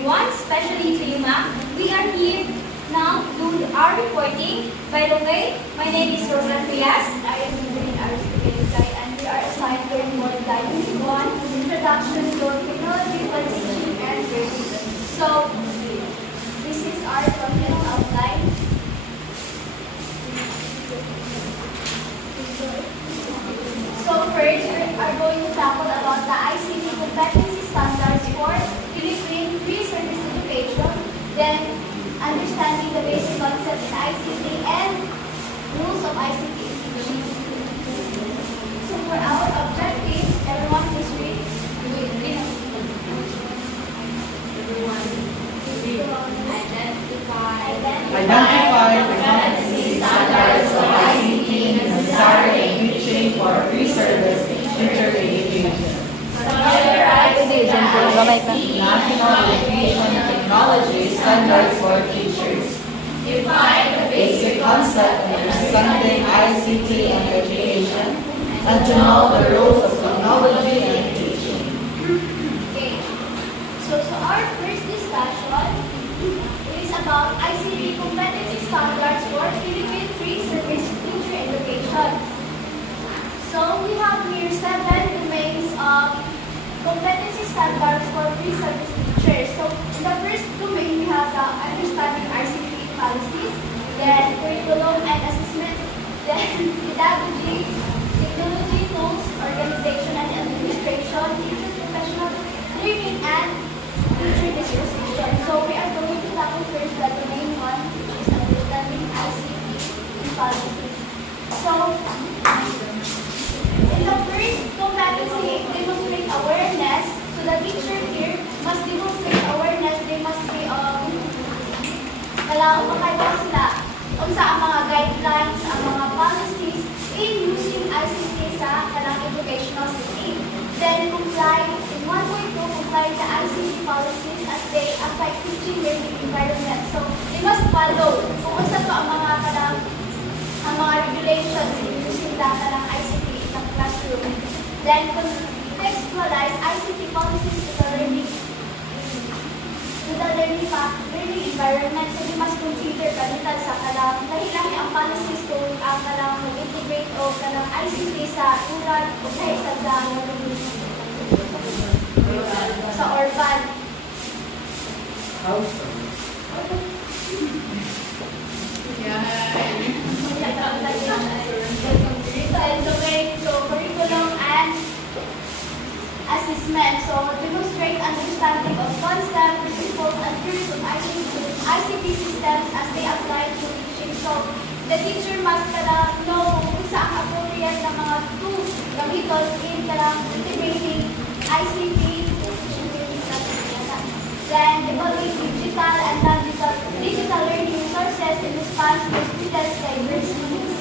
everyone, especially to you, ma'am. We are here now to do our reporting. By the way, my name is Rosan Frias. I am in Aristotle and we are assigned to report the Unit 1, Introduction to Technology, Teaching and Grading. So, this is our content outline. So first, we are going to tackle about the ICT competency standards for Philippine pre-service education, then understanding the basic concepts in ICT and rules of ICT teaching. So for our objectives, everyone please read. Identify the competency standards of ICT necessary in teaching for pre-service teacher education. Familiarize with the National Education Technology Standards for Teachers. define the Basic concept of understanding ICT and education, and to know the rules of technology and teaching. Okay. So our first discussion is about ICT competency standards for Philippine pre-service teacher education. So we have here 7 domains of competency standards for pre-service teachers. So in the first domain we have the understanding ICT policies, then curriculum and assessment, then pedagogy, technology tools, organization and administration, teacher professional learning, and teacher disposition. So we are going to tackle first the domain 1, which is understanding ICT policies. So in the first competency, demonstrate awareness. So the teacher here must demonstrate awareness. They must be makaibaw sila unsa ang mga guidelines, ang mga policies in using ICT sa kanang educational setting. Then comply in 1.2, comply the ICT policies as they affect teaching learning environment. So they must follow kung unsa to ang mga regulations in using the kanang ICT in the classroom. Then contextualize ICT policies to the learning environment. So we must consider kanitan sa kanang lahi-lahi ang policies kung ang kanang mag-integrate o kanang ICT sa rural o sa urban. So curriculum and assessment. So demonstrate understanding of concepts, principles, and theories of ICT systems as they apply to teaching. So the teacher must know kung saan appropriate na mga tools gamiton in integrating ICT. Then developing digital and non-digital learning resources in response to students' diverse needs.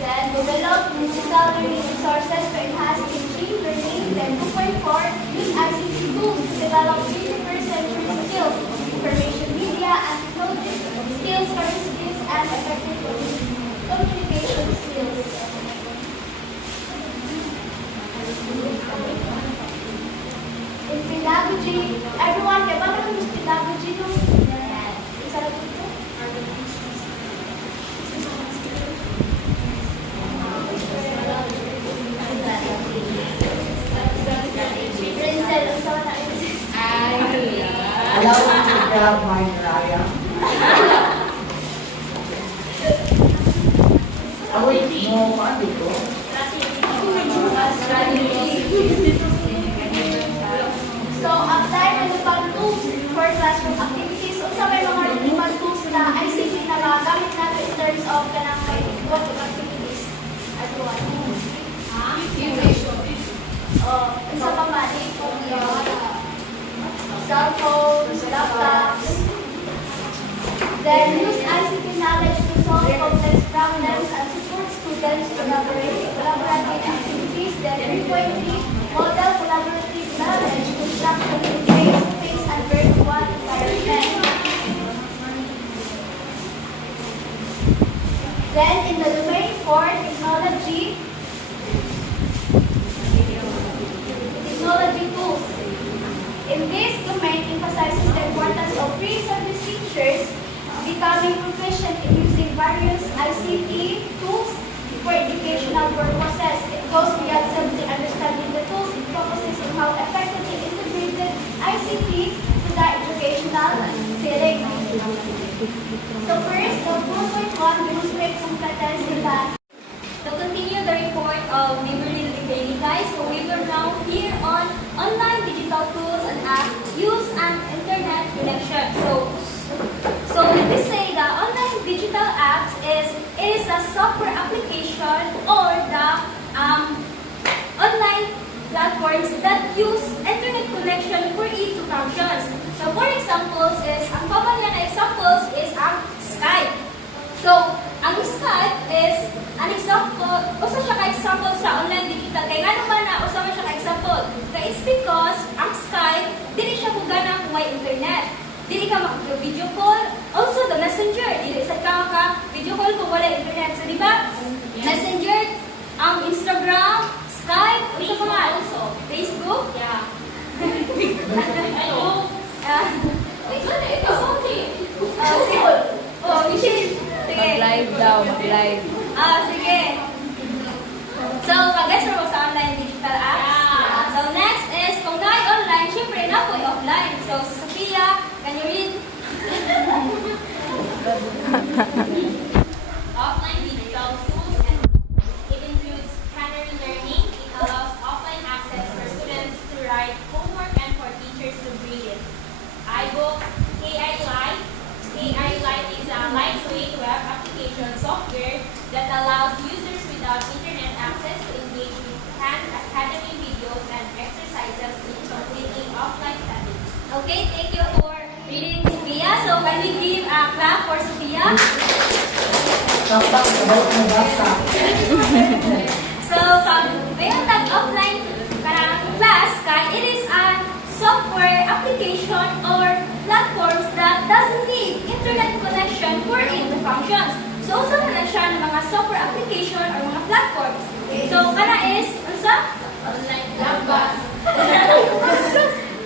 Then develop digital learning resources to enhance teaching, learning. Then 2.4, use ICT tools to develop 21st century skills, information media and technology skills, current skills, and effective communication skills. In pedagogy, everyone, kaya ba use pedagogy no? Isa lang ito? Allow me to grab my Raya. Wait, no, paano ito? So, apply relevant tools for classroom activities. Unsa may mga relevant tools na ICT na magamit natin in terms of kanang classroom activities? As one. Unsa pa man? Cell phones, laptops. Then use ICT knowledge to solve complex problems and support students collaborative activities. Then 3.3, model collaborative knowledge construction in face-to-face and virtual environment. Then in the domain 4, technology, becoming proficient in using various ICT tools for educational purposes. It goes beyond simply understanding the tools. It focuses on how effectively integrated ICT to the educational setting. So first, the 4.1 demonstrate competence in that. To continue the report of Waverly Daily Guys, so we will now hear on online digital tools and apps use an internet connection. So we say the online digital apps is a software application or the online platforms that use internet connection for it to functions. So for examples ang common na examples is ang Skype. So, ang Skype is an example, usa siya ka-example sa online digital. Kaya nga naman na, usa man siya ka-example. Kaya it's because ang Skype, dili siya kuganang may internet. Dili ka mag-video call. Also, the messenger. Dili sa ka-video call kung wala internet. So, di ba? Messenger, Instagram, Skype, Facebook also. Facebook? Yeah. Hello. Ito, okay. Oh, sige. Mag-live daw, mag-live. Sige. So, mag-guess mo sa online digital apps? Yeah. So, next is, kung dahil online, syempre, na po offline. So, Sophia, can you read? Offline digital tools and it includes Canary Learning. It allows offline access for students to write homework and for teachers to grade it. iBooks, KI Lite. KI Lite is a lightweight web application software that allows users without internet access to engage with Khan Academy videos and exercises in completely offline settings. Okay, thank you for reading, Sophia. So, can we give a clap for Sophia? Tampak sa bawat ng basa. So, ngayon tag offline class, it is a software application or platforms that doesn't need internet connection for it to function. So, usa na siya ng mga software application or mga platforms. So, kana is, unsa? Online class.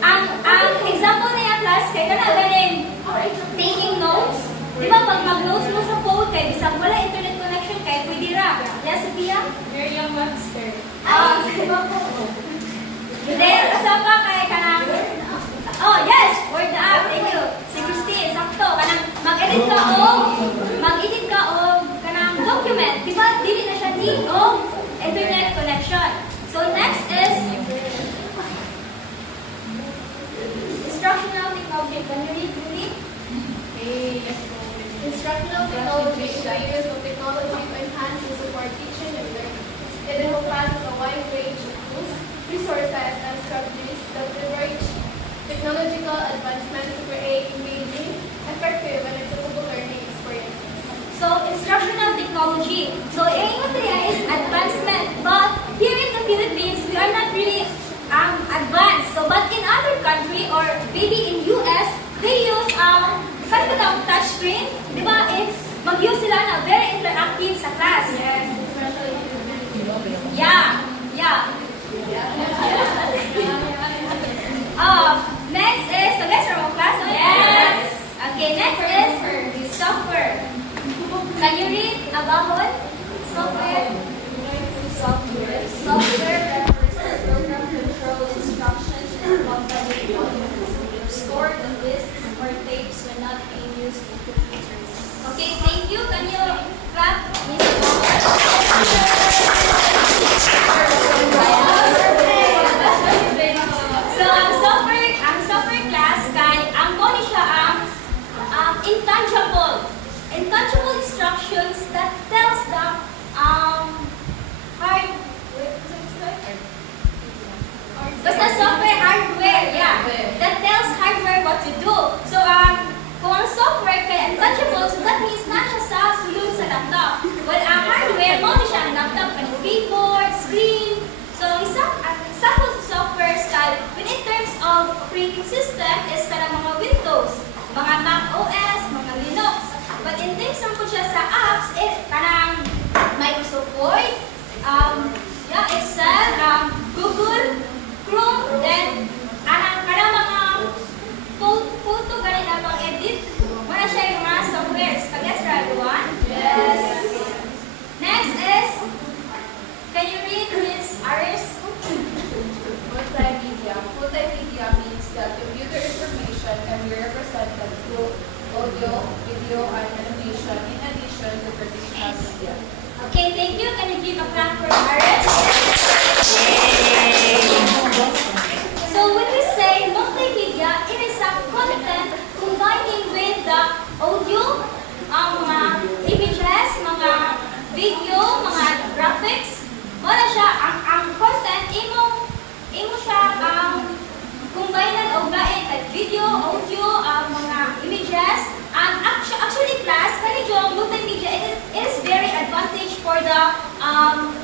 ang example na yung class, kay kana galing taking notes. Di ba, pag mag-notes mo sa phone, kay bisag wala internet connection, kay pwede ra. Yes, Sophia? Merriam-Webster. Hindi, kasi pa kay kanang... Oh, yes! Word the app. Thank you. Si Christine, sakto. Kanang mag-edit ka o kanang document. Di ba, dili na siya need o internet connection. So, next is instructional technology. Can you read, Rudy? Instructional technology is the use of technology to enhance and support teaching and learning. It encompasses a wide range of tools, resources, and strategies that leverage technological advancements to create engaging, effective, and accessible learning experiences. So, instructional technology. So, yung is advancement. But here in the Philippines, we are not really advanced. So, but in other country or maybe in US, they use touch screen. Di ba? It's mag-use sila na very interactive sa class. Yes, especially Yeah. Next is, so guys, are all class? Yes. Okay, next is software. Can you read about what? Software. Software refers to program control instructions and company stored on disks or tapes when not being used in computers. Okay, thank you. Can you clap, Miss Bauer? So, ang software class kay ang mo ni siya ang intangible instructions that tells the basta software hardware, yeah. That tells hardware what to do. So, kung ang software kay untouchable, so that means na siya sa sulod sa laptop. Well, ang hardware mo ni siya ang laptop, ang keyboard, screen. So, example sa software style, when in terms of operating system, is ka mga Windows, mga Mac OS, mga Linux. But in terms naman siya sa apps, kanang Microsoft Word, Excel, Google, Chrome, then kanang mga photo ganit na pang-edit, wala siya yung mga software. audio, video, and animation in addition to traditional media. Okay, thank you. Can you give a clap for Aaron? So when we say multimedia, it is a content combining with the audio, mga images, mga video, mga graphics. Wala siya, ang content, imo siya combinan o gain like video, audio, mga images. Actually class, kanito multimedia, it is very advantage for the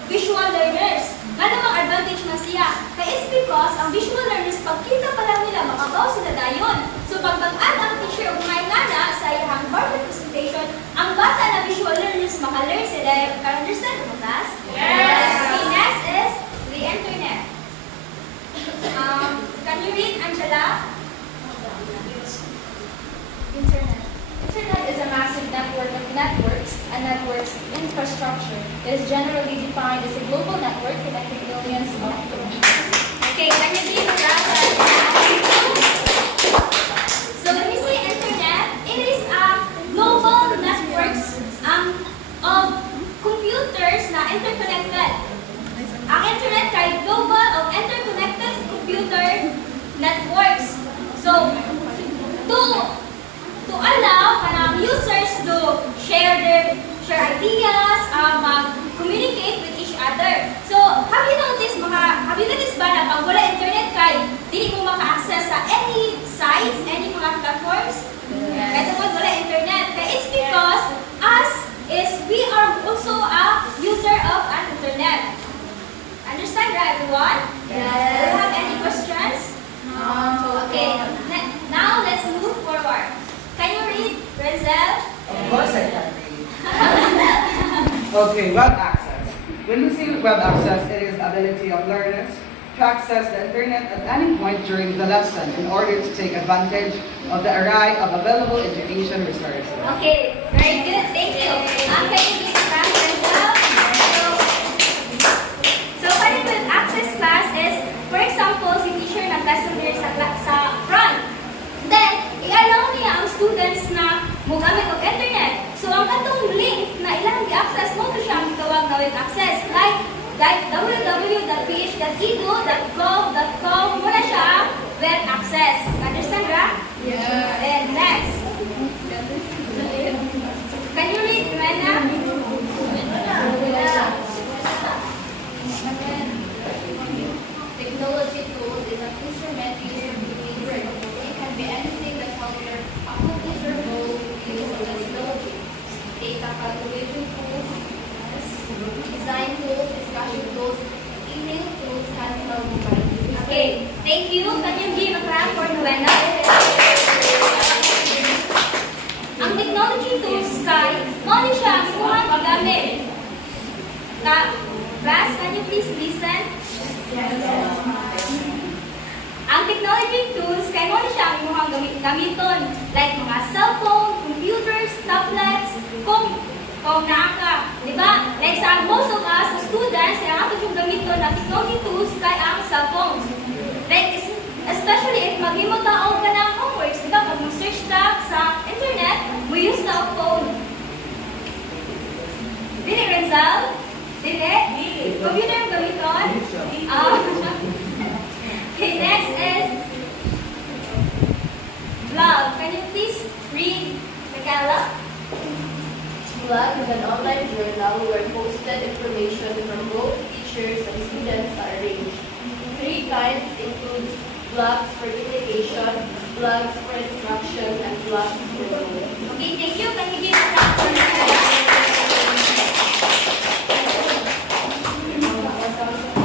visual learners. Ano ang advantage na siya? Kaya it's because ang visual learners, pagkita pa lang nila, makabaw sila dayon. So pag mag-add ang teacher o mga inana sa iyang PowerPoint presentation, ang bata na visual learners, maka-learn sila. Can you understand mo, class? Yes! Okay, next is the internet. Can you read, Angela? Internet. Internet is a massive network of networks and networks infrastructure. It is generally defined as a global network connecting millions of computers. Okay, can you give a graph? So when we say internet, it is a global networks of computers na interconnected. Ang internet kay global of interconnected computer networks. So to allow kanang users to share ideas, mag-communicate with each other. So, have you noticed ba na pag wala internet kay dili mo maka-access sa any sites, any mga platforms? Kaya tungkol wala internet. Kaya it's because we are also a user of an internet. Understand, right, everyone? Yes. Do you have any questions? Okay. Now let's move forward. Can you read, Renzel? Of course I can read. Okay, web access. When we say web access, it is the ability of learners to access the internet at any point during the lesson in order to take advantage of the array of available education resources. Okay, very good. Thank you. Can you give a clap, Renzel? So what it will access class is, for example, si teacher nag-lesson there sa front. Then, i-allow niya ang students na mugamit og internet. So, ang katong link na ilang i-access mo to siya ang tawag na web access. Like www.ph.edu.gov.com muna siya ang web access. Understand, ra? Yeah. Then, next. Can you read, Rena? Technology tools is an instrument used to create work. It can be anything that helps your accomplish your goal with use of technology. Data calculation tools, design tools, discussion tools, email tools, handheld devices. Okay, thank you. Can you give a clap for Nuena? Ang technology tools kay, mo ni siya ang suhang igamit. Class, can you please listen? Ang technology tools kay mo ni siya ang imuhang gamiton. Like mga cellphone, computers, tablets, kung naa ka. Diba? Like sa most of us, students, kaya nga itong gamiton na technology tools kay ang cellphones. Like, especially if maghimo taong ka ng homeworks, diba? Pag mag-search ka sa internet, we use the phone. Dili, Renzel? Dili? Computer ang gamiton? Okay, next is blog. Can you please read, Michaela? Blog is an online journal where posted information from both teachers and students are arranged. Three kinds include blogs for education, blogs for instruction, and blogs for learning. Okay, thank you. Can you give a clap for Michaela?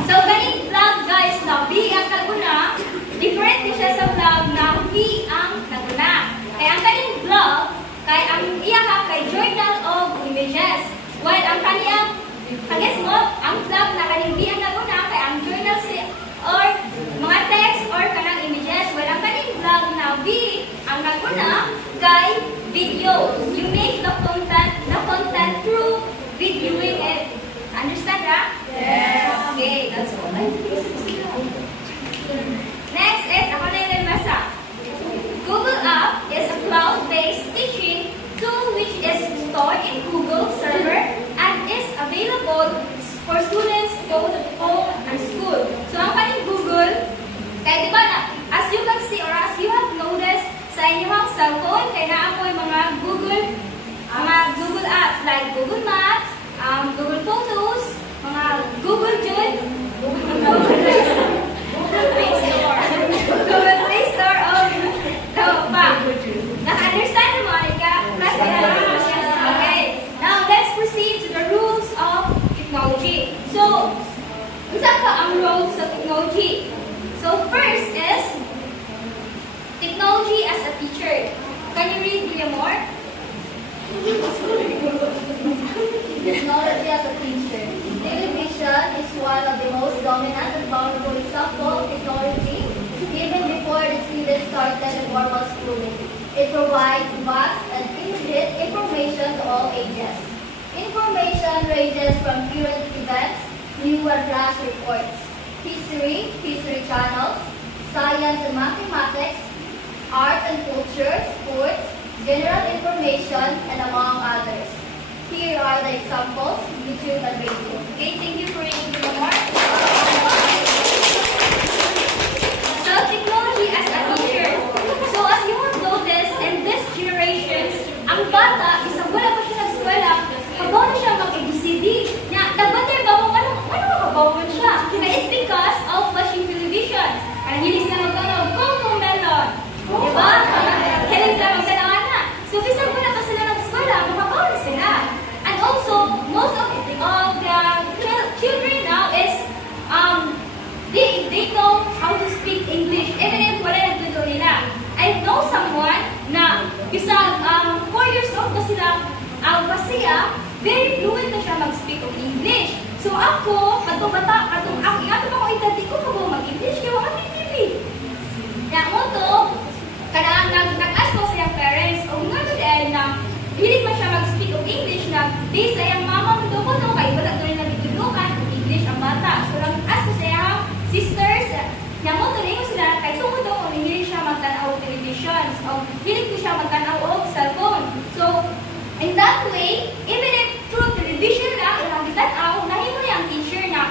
So, ganing vlog guys na V ang kaguna, different din siya sa vlog na V ang kaguna. Kaya ang kaning vlog, kay ang iyaha kay journal of images. While ang kaniyang, kagis mo, ang vlog na kaning V ang kaguna, kay ang journal or mga text or kanang images. While ang kaning vlog na V ang kaguna, kay video. You make the content through videoing it. Understand, right? Yes. Okay, that's all. Next is, ako na yung nabasa. Google App is a cloud-based teaching dominant and vulnerable example of technology even before the students started the formal schooling. It provides vast and immediate information to all ages. Information ranges from current events, new and flash reports, history channels, science and mathematics, arts and culture, sports, general information, and among others. Here are the examples, YouTube and radio. Okay, thank you for reading the remark. So, technology as a teacher. So, as you have noticed, in this generations, ang bata, isang wala pa siya nag-eskwela, kabaw na siya mag-ABCD. Nagbatay ba mo, ano makabawan siya? Kaya it's because of watching television. Ang hilis na magkano, Coco Melon. Diba? Hilis na magkano na. So, isang wala pa sila nag-eskwela, makabaw na sila. And also, most of the children now is, they know how to speak English, even if wala nagtuto nila. I know someone na isang 4 years old na sila, pasiya, very fluent na siya mag-speak of English. So ako, katong bata, katong ako pa ko itati ko mag-English, kaya wala TV. Kaya mo to, nag-ask ko sa yung parents, o nga to dahil na, hilig man siya mag-speak of English na, di sa yung mama mo ko to, kaya wala to rin nagtutulukan, English ang bata. So nag-ask ko sa yung sisters, na mo to rin sila, kaya tungkol to kung hilig siya magtanaw television, o hilig ko siya magtanaw o cellphone. So, in that way, even if through television lang, ilang bitanaw, nahimo niya ang teacher na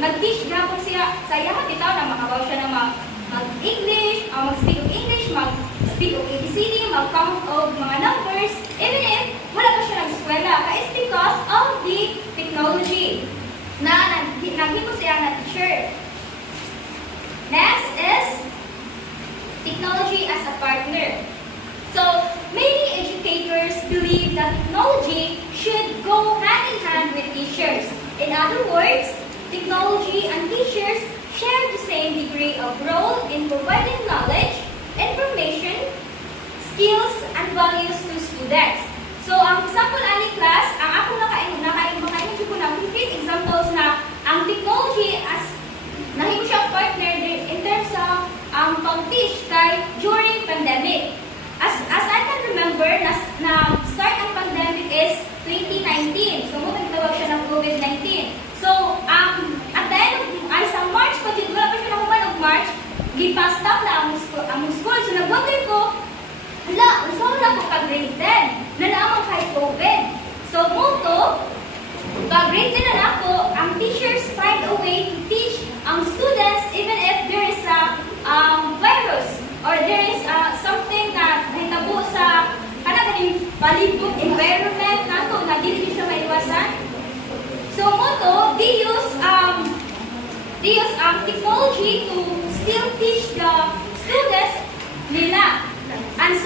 mag-teach gapon siya sa iya bitaw na makabaw siya na mag-English, mag-speak of English, mag-speak of ABCD, mag-count of mga numbers, even if wala pa siya nag-eskwela. It's because of the technology na naghimo siya na teacher. Next is technology as a partner. So, many educators believe that technology should go hand in hand with teachers. In other words, technology and teachers share the same degree of role in providing knowledge, information, skills, and values to students. So, ang example ani class, ang ako nakain ko na concrete examples na ang technology as nahimo siyang partner in terms of pag-teach kay during pandemic. As I can remember, na start ang pandemic is 2019. So, tawag siya ng COVID-19. So, at the end of sa March pa din, wala pa siya nakuman of March, gipastop na ang school. So, nag-wonder ko, so wala ko pag-grade 10 na naman kahit COVID. So, pag-grade 10 na ako, ang teachers find a way to teach ang students even if there is a virus or there is something na nahitabo sa kanang palibot environment nato na dili siya maiwasan. So they use technology to still teach the students nila. And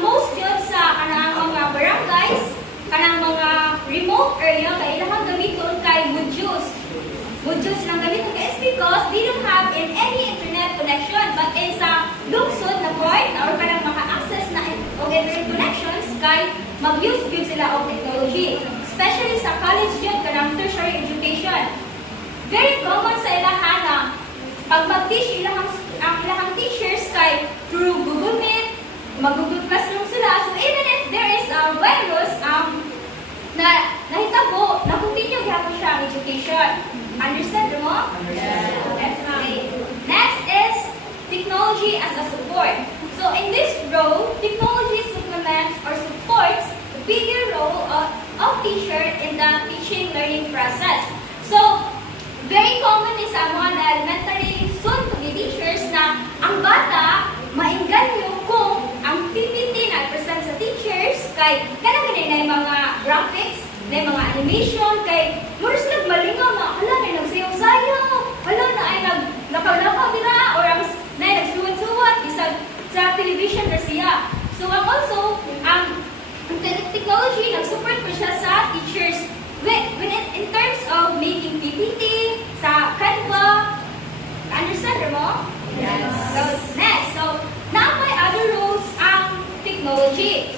most yun sa kanang mga barangays, kanang mga remote area kay ilang gamiton kay modules. Modules lang gamiton kay because they don't have any internet connection, but in sa lungsod na part or kanang maka-access na og internet connections kay mag-use gyud sila og technology, especially sa college yun kanang tertiary education. Very common sa ilahan na pag mag-teach ang ilahang teachers kay through Google Meet, mag-Google Classroom sila. So even if there is a virus na nahitabo, na-continue gyapon siya ang education. Understand mo? Yes. Okay. Next is technology as a support. So in this role, technology supplements or supports the bigger role of teacher in the teaching learning process. So very common is sa mga elementary soon to be teachers na ang bata mainganyo kung ang PPT na present sa teachers kay kanang ganay mga graphics, na mga animation kay mura sila malingaw na hala na nagsayaw-sayaw, hala na ay naglakaw-lakaw nila or na nagsuwat-suwat sa television na siya. So also ang technology nag-support pa siya sa teachers in terms of making PPT sa Canva. Understand mo? Yes. So next, now may other roles ang technology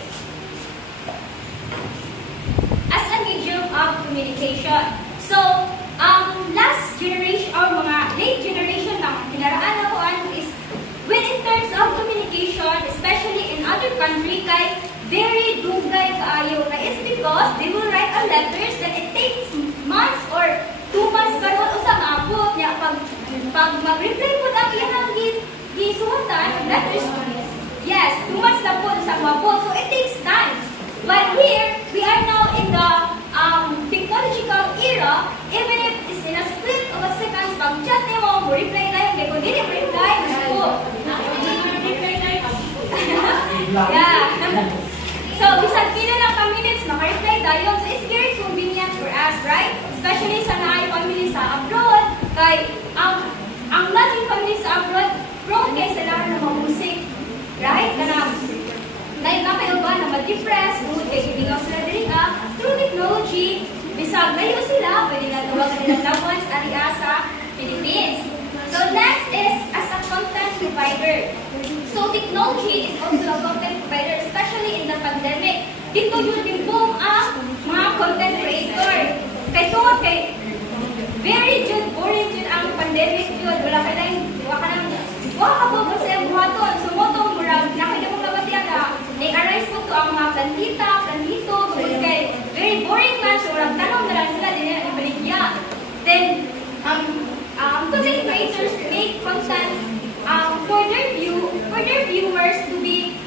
as a medium of communication. So kay very dugay kaayo. Kay is because they will write a letters that it takes months or 2 months karon usa maabot niya pag mag-reply pud ang iyang gisuwatan letters. Yes, 2 months na po sa maabot. So it takes time. But here we are now in the technological era. Even if it's in a split of a second, pag chat mo, reply na yun. Kung hindi reply, nako. Yeah. So, bisan pila lang ka minutes, maka-reply dayon. So, it's very convenient for us, right? Especially sa naay family sa abroad. Kay, ang nating family sa abroad, prone kay sila na mamusik. Right? Kanang, dahil na kayo ba na ma-depress, tungkol kay kinigaw sila diri through technology, bisag layo sila, pwede na tawag nilang loved ones ariya sa Philippines. So, next is as a content provider. So, technology is also a content provider, especially in the pandemic. Dito yun din po ang mga content creator. Kaya tungkol kay very good, boring yun ang pandemic yun. Wala ka po sa iyong buhaton. So, mo itong murag, nakita mong labatiyan na arise po to ang mga plantito, tungkol kay very boring man. So, murag tanong na lang sila, din na ibaligya. Then, content creators make content for their viewers to be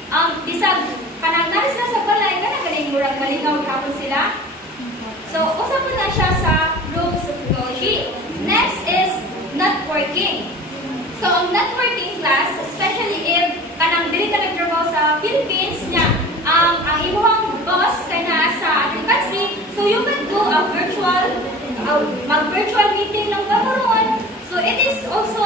bisag kanang naris na sa balay kana ganing murag malinaw hapon sila. So usa po na siya sa rules of technology. Next is networking. So ang networking class, especially if kanang dili ka nagtrabaho sa Philippines nya ang imong boss kana sa other country, so you can do a virtual meeting lang karon. So it is also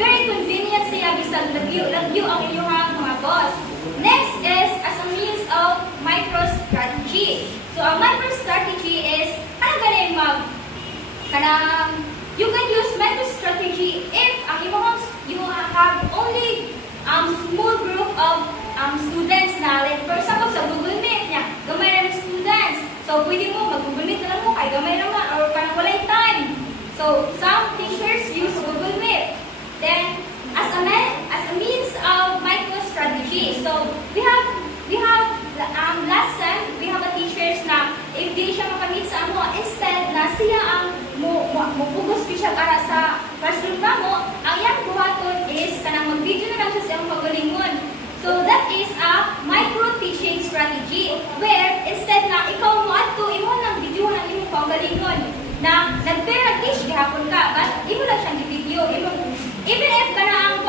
very convenient siya bisag lagyo ang iyong mga boss. Next is as a means of microstrategy. So ang microstrategy is you can use microstrategy if you have only small group of students na, like for example sa Google Meet niya, gamay na ng students. So pwede mo mag-Google Meet na lang mo kay gamay naman or parang walay time. So some teachers use Google Meet. Then as a means of microstrategy. So we have last sem we have a teachers na if di siya makamit sa amo, instead na siya ang mupugos siya para sa classroom mo, ang iyang buhaton is kanang mag-video na lang siya sa iyong pagalingon. So that is a micro-teaching strategy where instead na ikaw mo ato, imo lang video ng imong pagalingon na nag-teach gihapon ka, but imo lang siyang video. Even if kanang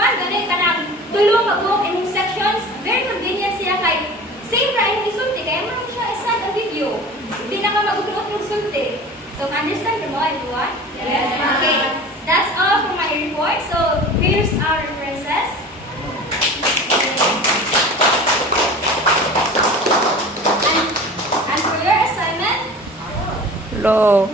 kanang tulo mag-book imong sections, very convenient siya kay same ra imong isulti kaya mo lang siya isend a video. Hindi na ka mag-upload ng sulti. So understand mo everyone? Yes. Okay. That's all for my report. So here's our references. And for your assignment, Hello.